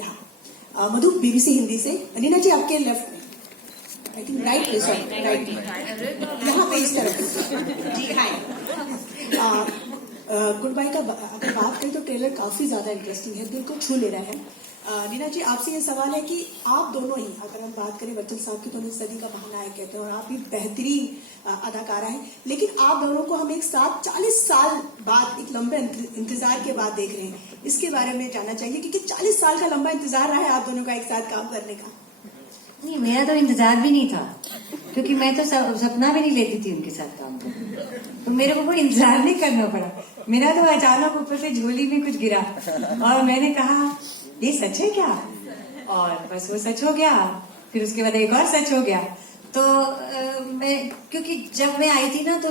यहाँ मधु बीबीसी हिंदी से। नीना जी आपके लेफ्ट में, आई थिंक राइट में, सॉरी राइट में, यहाँ पे इस तरफ जी। हाय, गुड बाय का अगर बात करें तो ट्रेलर काफी ज्यादा इंटरेस्टिंग है, दिल को छू ले रहा है। नीना जी आपसे ये सवाल है कि आप दोनों ही, अगर हम बात करें बच्चन साहब की तो उन्हें सदी का बहाना है कहते हैं और आप भी बेहतरीन अदाकारा हैं, लेकिन आप दोनों को हम एक साथ 40 साल बाद एक लंबे इंतजार के बाद देख रहे हैं, इसके बारे में जानना चाहेंगे क्योंकि 40 साल का लंबा इंतजार रहा है आप दोनों का एक साथ काम करने का। नहीं, मेरा तो इंतजार भी नहीं था क्योंकि मैं तो सपना भी नहीं लेती थी उनके साथ काम करना, तो मेरे को कोई इंतजार नहीं करना पड़ा। मेरा तो अचानक ऊपर से झोली में कुछ गिरा और मैंने कहा ये सच है क्या, और बस वो सच हो गया। फिर उसके बाद एक और सच हो गया। तो मैं, क्योंकि जब मैं आई थी ना तो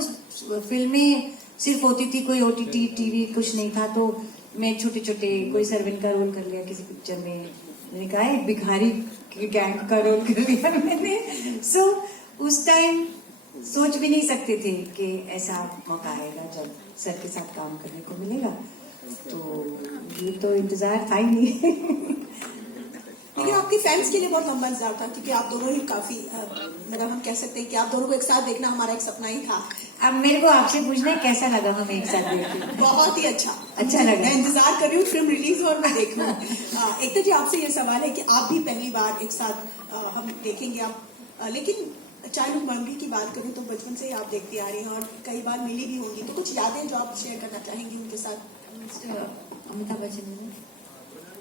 फिल्में सिर्फ होती थी, कोई ओटीटी टीवी कुछ नहीं था, तो मैं छोटे छोटे कोई सर्वेंट का रोल कर लिया किसी पिक्चर में, मैंने कहा एक भिखारी के गैंग का रोल कर लिया मैंने। सो उस टाइम सोच भी नहीं सकते थे कि ऐसा मौका आएगा जब सर के साथ काम करने को मिलेगा, तो ये तो इंतजार था ही नहीं। लेकिन आपके फैंस के लिए बहुत लंबा इंतजार था क्योंकि आप दोनों ही काफी, मतलब हम कह सकते हैं कि आप दोनों को एक साथ देखना हमारा एक सपना ही था। अब मेरे को आपसे पूछना है कैसा लगा हमें एक साथ देखते? बहुत ही अच्छा लगा। मैं इंतजार कर रही हूँ फिल्म रिलीज और मैं देखूँ। एकता जी आपसे ये सवाल है कि आप भी पहली बार एक साथ हम देखेंगे आप, लेकिन चाइल्डहुड मेमोरी की बात करें तो बचपन से ही आप देखती आ रही हैं और कई बार मिली भी होंगी, तो कुछ यादें जो आप शेयर करना चाहेंगी उनके साथ? Amitabh Bachchan,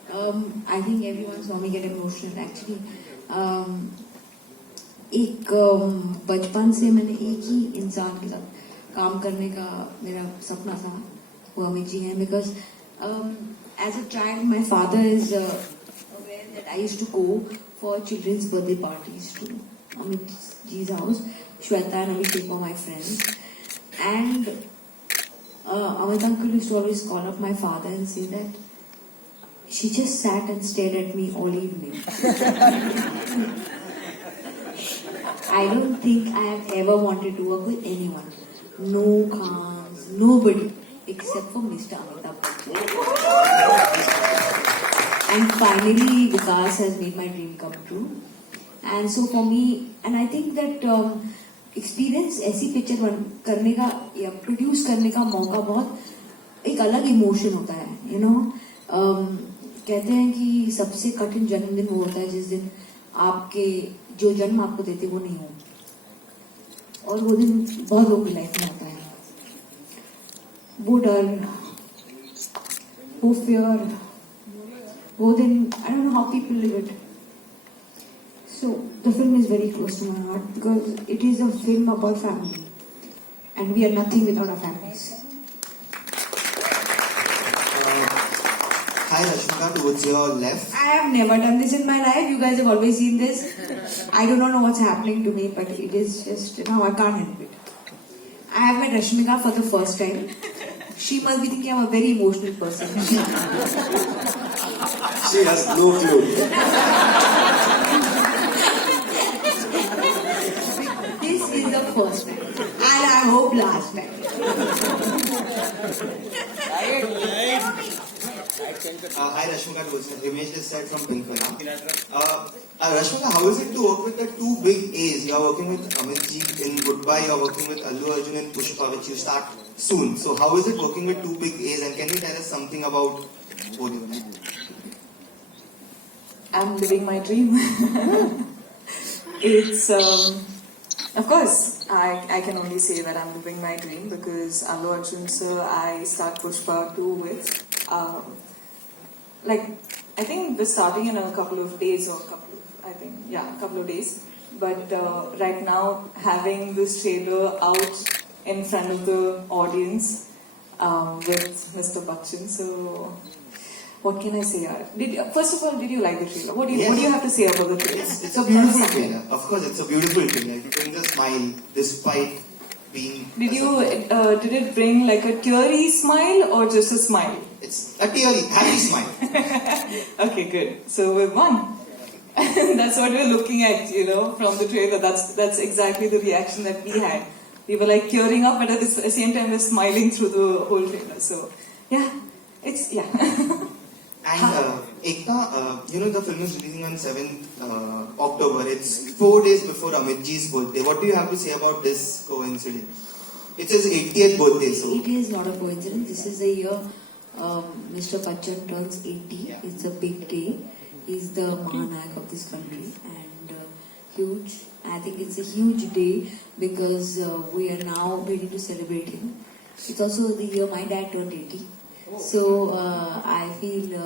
I think everyone saw me get emotional actually. एक बचपन से मैंने एक ही इंसान के साथ काम करने का मेरा सपना था, वो अमित जी हैं, because as a child my father is aware that I used to go for children's birthday parties to Amit ji's house. Shweta and Abhishek were my friends, and Amit uncle used to always call up my father and say that she just sat and stared at me all evening. I don't think I have ever wanted to work with anyone. No Khans, nobody, except for Mr. Amitabh Bachchan. And finally, Vikas has made my dream come true. And so for me, and I think that experience ऐसी picture करने का या produce करने का मौका बहुत एक अलग इमोशन होता है, यू नो। कहते हैं कि सबसे कठिन जन्मदिन वो होता है जिस दिन आपके जो जन्म आपको देते वो नहीं हो, और वो दिन बहुत लोगों की लाइफ में आता है। वो डर, वो फियर, वो दिन, I don't know how people live it. So the film is very close to my heart because it is a film about family, and we are nothing without our families. Hi Rashmika, towards your left. I have never done this in my life. You guys have always seen this. I do not know what's happening to me, but it is just, you know, I can't help it. I have met Rashmika for the first time. She must be thinking I'm a very emotional person. She has no clue. This is the first time, and I hope last time. Hi Rashmika, towards your Himesh this side from Pinkwana. Rashmika, how is it to work with the two big A's? You are working with Amit ji in Goodbye, you are working with Allu Arjun in Pushpa, which you start soon. So how is it working with two big A's, and can you tell us something about both of them? I'm living my dream. It's, of course, I can only say that I'm living my dream because Allu Arjun sir, I start Pushpa 2 with, I think we're starting in a couple of days or a couple of days. But right now, having this trailer out in front of the audience with Mr. Bachchan, so what can I say? First of all, did you like the trailer? What do you have to say about the trailer? It's a beautiful trailer. Of course, it's a beautiful trailer. You can just smile despite being. Did it bring like a teary smile or just a smile? It's a teary, happy smile. Okay, good. So we've won. That's what we're looking at, you know, from the trailer. That's exactly the reaction that we had. We were like tearing up, but at the same time we're smiling through the whole trailer. So, yeah, it's. And Ekta, the film is releasing on 7th October. It's 4 days before Amit ji's birthday. What do you have to say about this coincidence? It's his 80th birthday, so. It is not a coincidence. This is the year Mr. Bachchan turns 80. Yeah. It's a big day. He's the Mahanayak of this country and huge. I think it's a huge day because we are now ready to celebrate him. It's also the year my dad turned 80. So I feel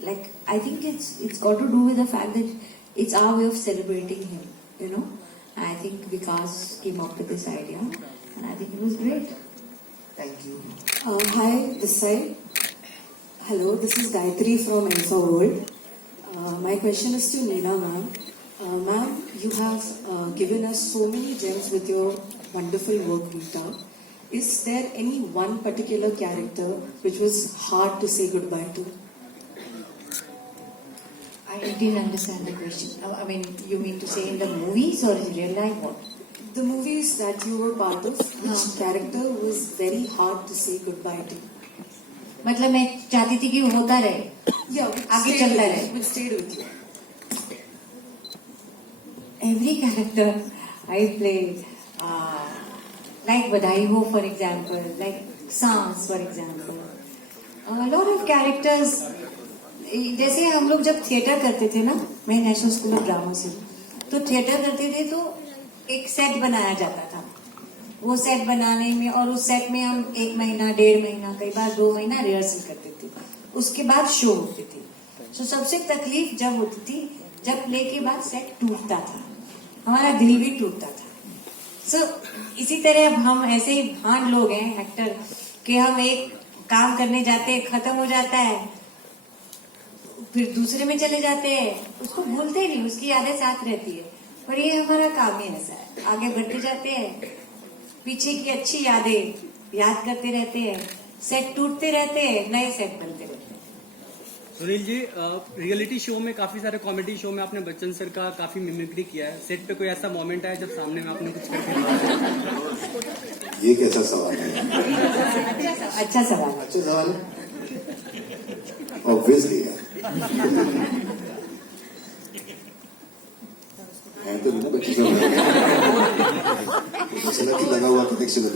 like I think it's got to do with the fact that it's our way of celebrating him. I think Vikas came up with this idea, and I think it was great. Thank you. Hi, this side. Hello, this is Gayatri from Info World. My question is to Neela ma'am. Ma'am, you have given us so many gems with your wonderful work, Rita. Is there any one particular character which was hard to say goodbye to? I didn't understand the question. I mean, you mean to say in the movies or in real life? What? The movies that you were part of, which character was very hard to say goodbye to? मतलब मैं चाहती थी कि वो होता रहे. Yeah, which आगे stayed चलता with रहे. you, which stayed with you. Every character I play, like Badai Ho for example, like Sans for example. A lot of characters. जैसे हम लोग जब थिएटर करते थे ना, मैं नेशनल स्कूल ऑफ ड्रामा से, तो थिएटर करते थे तो एक सेट बनाया जाता था. वो सेट बनाने में और उस सेट में हम 1 महीना 1.5 महीना कई बार 2 महीना रिहर्सल करते थे. उसके बाद शो होते थे. तो सबसे तकलीफ जब होती थी जब प्ले के बाद सेट टूटता था, हमारा दिल भी टूटता था. सो इसी तरह अब हम ऐसे ही भांड लोग हैं एक्टर कि हम एक काम करने जाते हैं, खत्म हो जाता है, फिर दूसरे में चले जाते हैं, उसको भूलते ही नहीं, उसकी यादें साथ रहती है. पर ये हमारा काम ही ऐसा है, आगे बढ़ते जाते हैं, पीछे की अच्छी यादें याद करते रहते हैं, सेट टूटते रहते हैं, नए सेट बनते रहते हैं. सुनील जी, रियलिटी शो में काफी सारे कॉमेडी शो में आपने बच्चन सर का काफी मिमिक्री किया है. सेट पे कोई ऐसा मोमेंट आया जब सामने में आपने कुछ करके? ये कैसा सवाल है? अच्छा सवाल. अच्छा सवाल है. ऑब्वियसली है तो नहीं ना बच्चे सब मसला की लगा हुआ कनेक्शन है.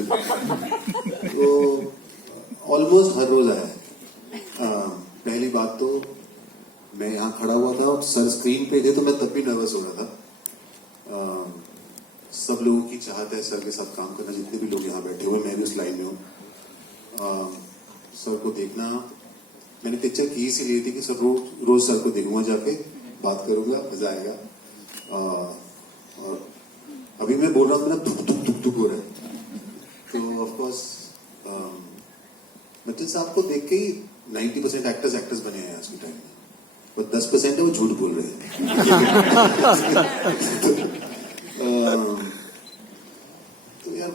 तो ऑलमोस्ट हर रोज आया है. पहली बात तो मैं यहाँ खड़ा हुआ था और सर स्क्रीन पे थे तो मैं तब भी नर्वस हो रहा था. सब लोगों की चाहत है सर के साथ काम करना, जितने भी लोग यहाँ बैठे हुए, मैं भी उस लाइन में हूँ. सर को देखना, मैंने पिक्चर की इसीलिए थी कि सर रोज सर को देखूंगा, जाके बात करूंगा, मजा आएगा. और अभी मैं बोल रहा हूँ, मेरा दुख हो रहा है. तो ऑफ कोर्स बच्चन साहब को देख के ही 90% एक्टर्स बने हैं आज के टाइम में, और 10% है वो झूठ बोल रहे हैं. तो यार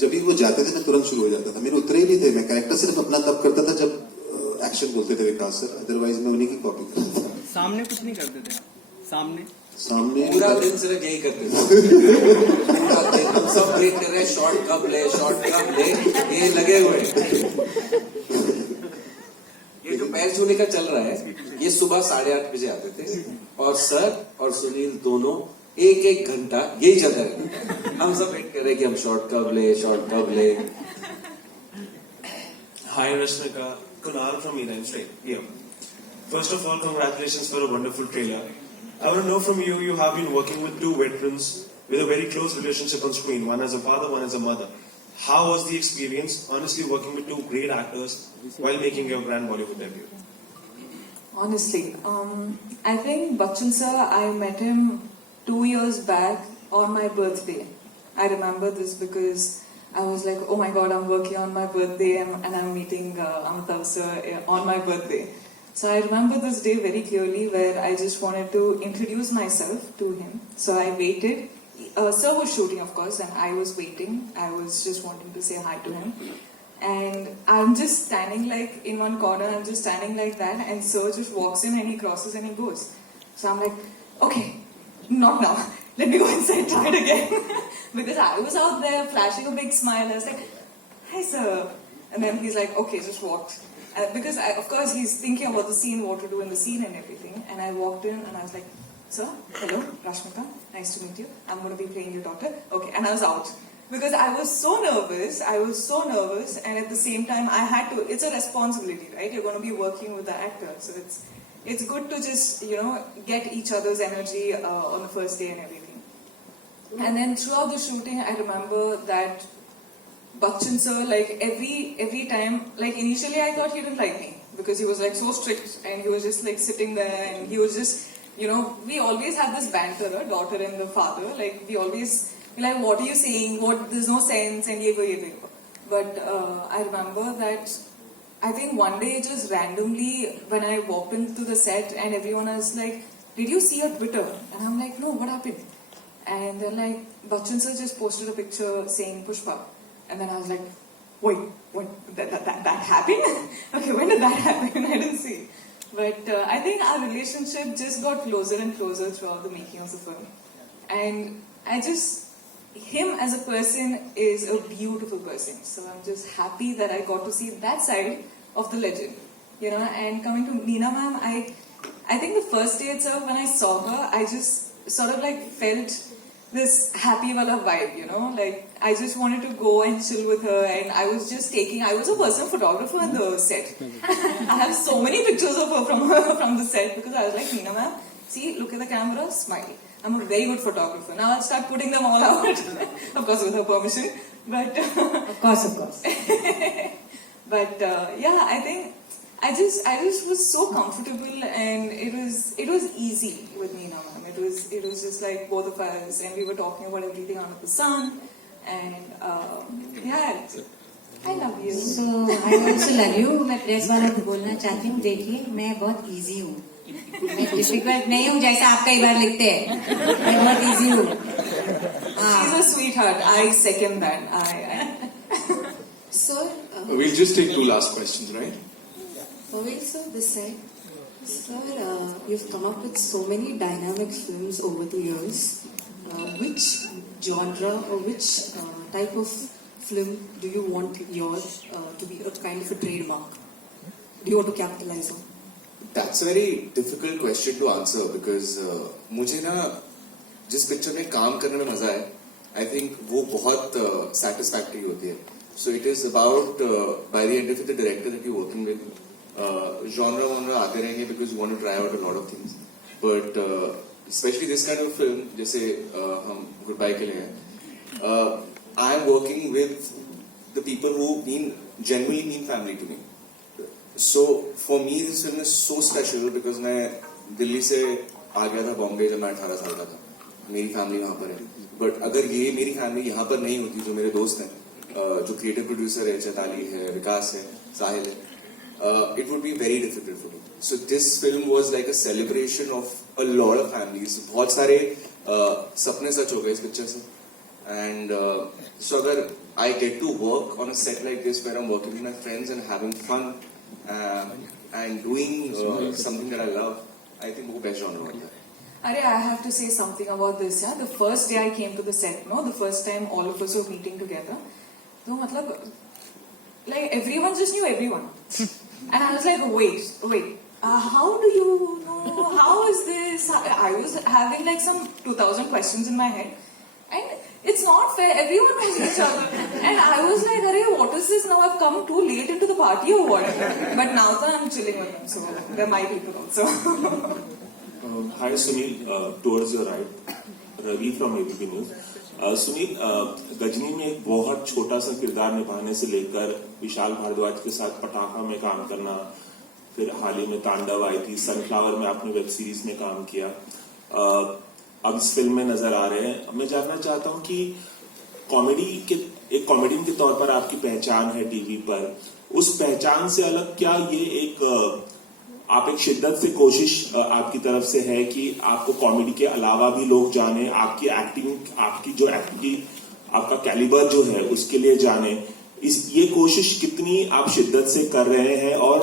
जब भी वो जाते थे मैं तुरंत शुरू हो जाता था. मेरे उतरे ही नहीं थे, मैं कैरेक्टर सिर्फ अपना तब करता था जब एक्शन बोलते थे विकास सर, अदरवाइज मैं उन्हीं की कॉपी करता था. सामने कुछ नहीं करते थे? सामने पूरा दिन सिर्फ यही करते थे. पूरा दिन हम सब देखते रहे, शॉर्ट कब ले, ये लगे हुए. ये जो पैर छूने का चल रहा है, ये सुबह 8:30 बजे आते थे और सर और सुनील दोनों 1 घंटा यही चलता रहता. हम सब वेट कर रहे कि हम शॉर्ट कब ले. Hi Rashmika, Kunal from Eden's Trade here. First of all, congratulations for a wonderful trailer. I want to know from you, you have been working with 2 veterans with a very close relationship on screen, one as a father, one as a mother. How was the experience, honestly, working with 2 great actors while making your grand Bollywood debut? Honestly, I think Bachchan sir, I met him 2 years back on my birthday. I remember this because I was like, oh my god, I'm working on my birthday and I'm meeting Amitabh sir on my birthday. So I remember this day very clearly where I just wanted to introduce myself to him. So I waited. Sir was shooting, of course, and I was waiting. I was just wanting to say hi to him. And I'm just standing like in one corner, I'm just standing like that, and Sir just walks in and he crosses and he goes. So I'm like, okay, not now. Let me go inside, try it again. Because I was out there flashing a big smile. I was like, hi sir. And then he's like, okay, just walk. because of course he's thinking about the scene, what to do in the scene and everything. And I walked in and I was like, "Sir, hello, Rashmika, nice to meet you. I'm going to be playing your daughter." Okay, and I was out. Because I was so nervous, and at the same time I had to, it's a responsibility, right? You're going to be working with the actor, so it's good to just, get each other's energy on the first day and everything. And then throughout the shooting, I remember that Bachchan sir, like every time, like initially I thought he didn't like me, because he was like so strict, and he was just like sitting there, and he was just, we always have this banter, daughter and the father, like we always, like, what are you saying? There's no sense, and ye. But I remember that I think one day just randomly when I walked into the set and everyone was like, "Did you see your Twitter?" And I'm like, "No, what happened?" And they're like, "Bachchan sir just posted a picture saying Pushpa." And then I was like, "Wait, what? That happened?" Okay, when did that happen? I didn't see. But I think our relationship just got closer and closer throughout the making of the film. And him as a person is a beautiful person. So I'm just happy that I got to see that side of the legend. And coming to Neena ma'am, I think the first day itself when I saw her, I just sort of like felt this happy wala vibe, like I just wanted to go and chill with her, and I was a personal photographer on the set. I have so many pictures of her from the set, because I was like, "Neena ma'am, see, look at the camera, smile. I'm a very good photographer." Now I'll start putting them all out, of course with her permission. But Of course. but yeah, I think I just was so comfortable, and it was easy with Neena ma'am. It was just like both of us, and we were talking about everything under the sun, and yeah, I love you. So I also love you. मैं press वालों को बोलना चाहती हूँ, देखिए मैं बहुत easy हूँ, मैं डिफिकल्ट नहीं हूँ जैसा आप कई बार लिखते हैं, मैं बहुत इजी हूँ. She's a sweetheart. I second that. Sir, We'll just take two last questions, right? Pavel sir, this side. Sir, you've come up with so many dynamic films over the years. Which genre or which type of film do you want yours to be a kind of a trademark? Do you want to capitalize on? That's a very difficult question to answer because मुझे ना जिस picture में काम करने में मजा है, I think वो बहुत satisfactory होती है. So it is about by the end of it, the director that you're working with, genre आते रहेंगे because you want to try out a lot of things. But especially this kind of film, जैसे हम Goodbye के लिए हैं, I am working with the people who genuinely mean family to me. So for me this film is so special because मैं दिल्ली से आ गया था बॉम्बे जब मैं 18 साल का था. मेरी फैमिली वहाँ पर है. बट अगर ये मेरी फैमिली यहाँ पर नहीं होती, जो मेरे दोस्त हैं, जो क्रिएटिव प्रोड्यूसर है, चैताली है, विकास है, साहिल है, it would be very difficult for me. So this film was like a celebration of a lot of families. बहुत सारे सपने सच हो गए इस पिक्चर से. And so अगर I get to work on a set like this where I'm working with my friends and having fun and doing something that I love, I think वो best genre होता है. Arey, I have to say something about this. Yeah, the first day I came to the set, the first time all of us were meeting together. So, like everyone just knew everyone, and I was like, wait, how do you know? How is this? I was having like some 2,000 questions in my head, and it's not fair. Everyone knows each other, and I was like, "Arey, what is this now? I've come too late into the party or what?" But now that I'm chilling with them, so they're my people also. Hi Sunil, towards your right, Ravi from ABP News. Sunil, Ghazni में एक बहुत छोटा सा किरदार निभाने से लेकर विशाल भारद्वाज के साथ पटाखा में काम करना, फिर हाल ही में तांडव आई थी, सनफ्लावर में आपने वेब सीरीज में काम किया, अब इस फिल्म में नजर आ रहे हैं. मैं जानना चाहता हूं कि एक कॉमेडियन के तौर पर आपकी पहचान है टीवी पर, उस पहचान से अलग क्या ये आप एक शिद्दत से कोशिश आपकी तरफ से है कि आपको कॉमेडी के अलावा भी लोग जाने, आपकी एक्टिंग, आपका कैलिबर जो है उसके लिए जाने, ये कोशिश कितनी आप शिद्दत से कर रहे हैं, और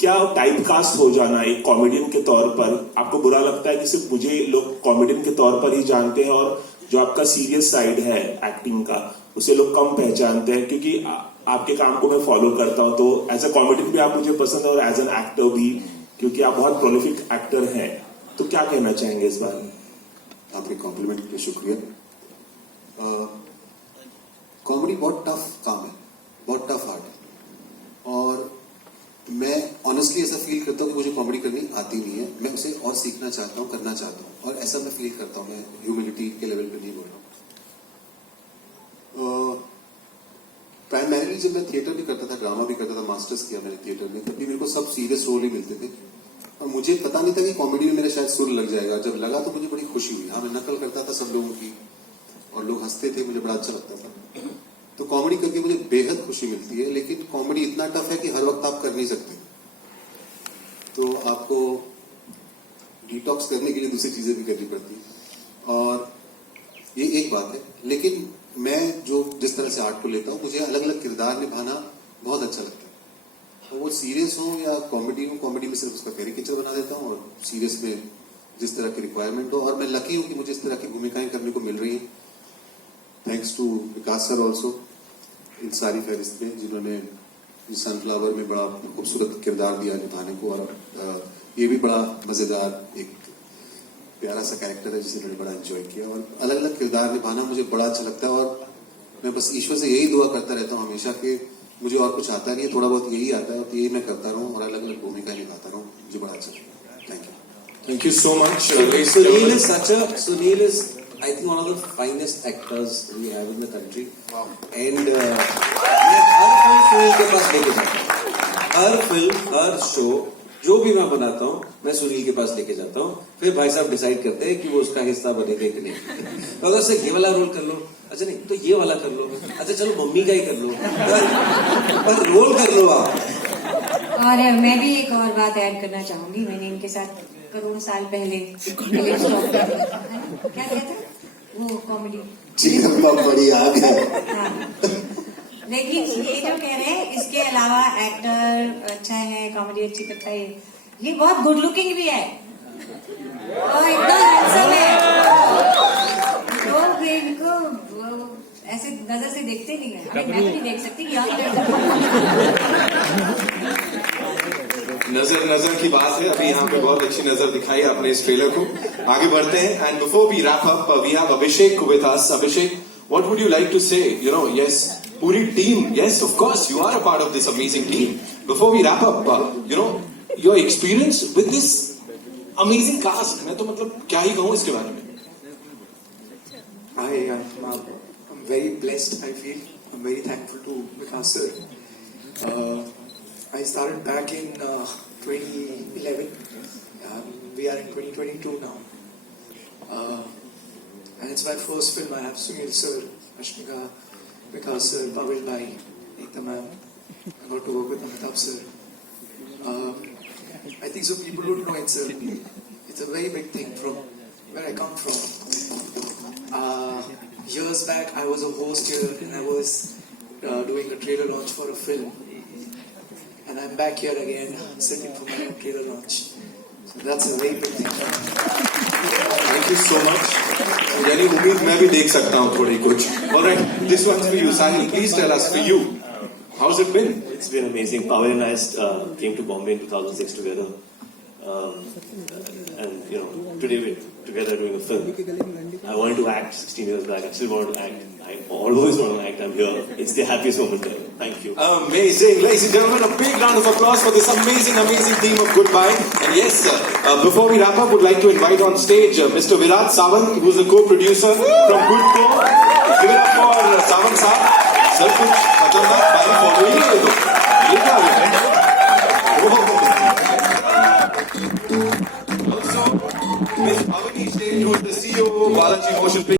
क्या टाइप कास्ट हो जाना एक कॉमेडियन के तौर पर आपको बुरा लगता है कि सिर्फ मुझे लोग कॉमेडियन के तौर पर ही जानते हैं और जो आपका सीरियस साइड है एक्टिंग का उसे लोग कम पहचानते हैं? क्योंकि आपके काम को मैं फॉलो करता हूँ, तो एज अ कॉमेडियन भी आप मुझे पसंद है और एज एन एक्टर भी, क्योंकि आप बहुत प्रोलिफिक एक्टर हैं। तो क्या कहना चाहेंगे इस बारे में? आपके कॉम्प्लीमेंट के लिए शुक्रिया। कॉमेडी बहुत टफ काम है, बहुत टफ आर्ट है, और मैं ऑनेस्टली ऐसा फील करता हूँ कि मुझे कॉमेडी करनी आती नहीं है। मैं उसे और सीखना चाहता हूँ, करना चाहता हूँ, और ऐसा मैं फील करता हूँ। मैं ह्यूमिलिटी के लेवल पे नहीं बोल रहा हूँ। प्राइमरीली जब मैं थिएटर भी करता था, ड्रामा भी करता था, मास्टर्स किया मैंने थिएटर में, तब भी मेरे को सब सीरियस रोल ही मिलते थे, और मुझे पता नहीं था कि कॉमेडी में मेरा शायद सुर लग जाएगा। जब लगा तो मुझे बड़ी खुशी हुई। हाँ, मैं नकल करता था सब लोगों की, और लोग हंसते थे, मुझे बड़ा अच्छा लगता था। तो कॉमेडी करके मुझे बेहद खुशी मिलती है, लेकिन कॉमेडी इतना टफ है कि हर वक्त आप कर नहीं सकते। तो आपको डिटॉक्स करने के लिए दूसरी चीजें भी करनी पड़ती है, और ये एक बात है। लेकिन मैं जिस तरह से आर्ट को लेता हूँ, मुझे अलग अलग किरदार निभाना बहुत अच्छा लगता है। और वो सीरियस हो या कॉमेडी हो, कॉमेडी में सिर्फ उसका कैरिकेचर बना देता हूँ, और सीरियस में जिस तरह की रिक्वायरमेंट हो। और मैं लकी हूँ कि मुझे इस तरह की भूमिकाएं करने को मिल रही हैं, thanks to Vikas sir also इन सारी फहरिस्त में, जिन्होंने सनफ्लावर में बड़ा खूबसूरत किरदार दिया निभाने को। और ये भी बड़ा मजेदार एक प्यारा सा कैरेक्टर है जिसे मैंने बड़ा एंजॉय किया। और अलग अलग किरदार निभाना मुझे बड़ा अच्छा लगता है, और मैं बस ईश्वर से यही दुआ करता रहता हूँ हमेशा कि मुझे और कुछ आता नहीं है, थोड़ा बहुत यही आता है, और यही मैं करता रहूँ और अलग अलग भूमिकाएं निभाता रहूँ। मुझे बड़ा अच्छा लगता है। Thank you. Thank you so much. Sunil is, I think, one of the finest actors we have in the country. Wow. And मैं हर फिल्म सुनील के पास लेके जाता हूँ। हर फिल्म, हर शो जो भी मैं बनाता हूँ, मैं सुनील के पास लेके जाता हूँ। फिर भाई साहब डिसाइड करते हैं कि वो उसका हिस्सा बनेगा कि नहीं। तो अगर से ये वाला रोल कर लो, अच्छा नहीं तो ये वाला कर लो, अच्छा चलो मम्मी का ही कर लो, पर रोल कर लो आप। और मैं भी एक और बात ऐड करना चाहूंगी। मैंने इनके साथ करोड़ साल पहले फिल्म स्टॉप किया था, क्या किया था वो कॉमेडी, चिकन बड़ी आग है। हाँ। लेकिन ये जो कह रहे हैं, इसके अलावा एक्टर अच्छा है, कॉमेडी अच्छी करता है, ये बहुत गुड लुकिंग भी है और एकदम हैंडसम है। लोग इनको ऐसे नजर से देखते नहीं है। मैं तो नहीं देख सकती कि नजर की बात है। अभी यहाँ पे बहुत अच्छी नजर दिखाई आपने इस ट्रेलर को। आगे बढ़ते हैं, and before we wrap up we have Abhishek with us. Abhishek, what would you like to say? You know, yes, पूरी team, yes of course you are a part of this amazing team. Before we wrap up, you know, your experience with this amazing cast, मैं तो मतलब क्या ही कहूँ इसके बारे में। I'm very blessed, I feel. I'm very thankful to Vikas sir. I started back in 2011. We are in 2022 now. And it's my first film. I have Sunil sir, Ashmika, Vikas sir, Pavel bhai, Neeta ma'am. I got to work with Amitabh sir. I think so people would know it's a very big thing from where I come from. Years back, I was a host here and I was doing a trailer launch for a film. And I'm back here again, sitting for my own trailer launch. So that's a very big thing. Thank you so much. यानी उम्मीद मैं भी देख सकता हूँ थोड़ी कुछ। Alright, this one's for you, Sahil. Please tell us, for you, how's it been? It's been amazing. Pavel and I came to Bombay in 2006 together. And you know, today we're together doing a film. I wanted to act 16 years back. I still want to act. I always want to act. I'm here. It's the happiest moment ever. Thank you. Amazing. Ladies and gentlemen, a big round of applause for this amazing, amazing team of Goodbye. And yes, before we wrap up, would like to invite on stage Mr. Virat Sawant, who is the co-producer from Good Co. Give it up for Sawant Saab. Sir, कुछ खतरनाक bike follow ही नहीं दो। ये क्या है? Also, Miss Avani Stage, who is the CEO of Balaji Motion Pictures.